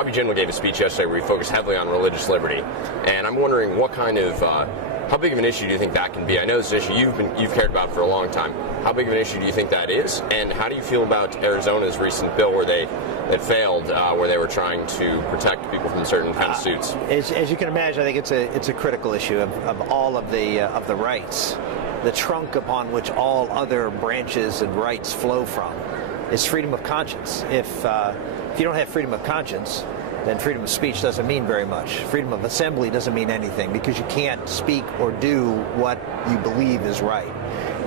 Bobby Jindal gave a speech yesterday where he focused heavily on religious liberty, and I'm wondering what kind of, how big of an issue do you think that can be? I know this is an issue you've cared about for a long time. How big of an issue do you think that is, and how do you feel about Arizona's recent bill where it failed, where they were trying to protect people from certain kind of suits? As you can imagine, I think it's a critical issue of all of the rights. The trunk upon which all other branches and rights flow from is freedom of conscience. If you don't have freedom of conscience, then freedom of speech doesn't mean very much. Freedom of assembly doesn't mean anything because you can't speak or do what you believe is right.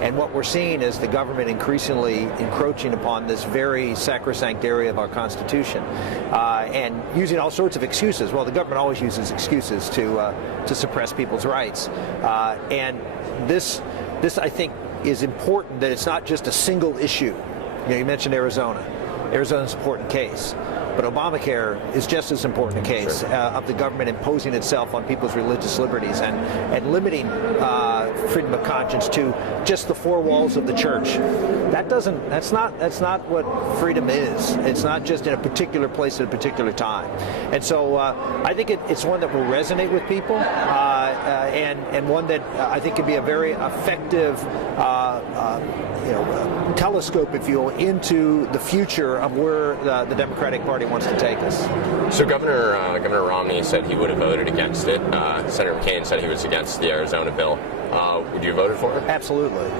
And what we're seeing is the government increasingly encroaching upon this very sacrosanct area of our Constitution and using all sorts of excuses. Well, the government always uses excuses to suppress people's rights. And this, I think, is important that it's not just a single issue. You mentioned Arizona. Arizona's an important case. But Obamacare is just as important a case of the government imposing itself on people's religious liberties and limiting freedom of conscience to just the four walls of the church. That's not what freedom is. It's not just in a particular place at a particular time. And so I think it's one that will resonate with people and one that I think can be a very effective telescope, if you will, into the future of where the Democratic Party wants to take us. So Governor Romney said he would have voted against it. Senator McCain said he was against the Arizona bill. Would you have voted for it? Absolutely.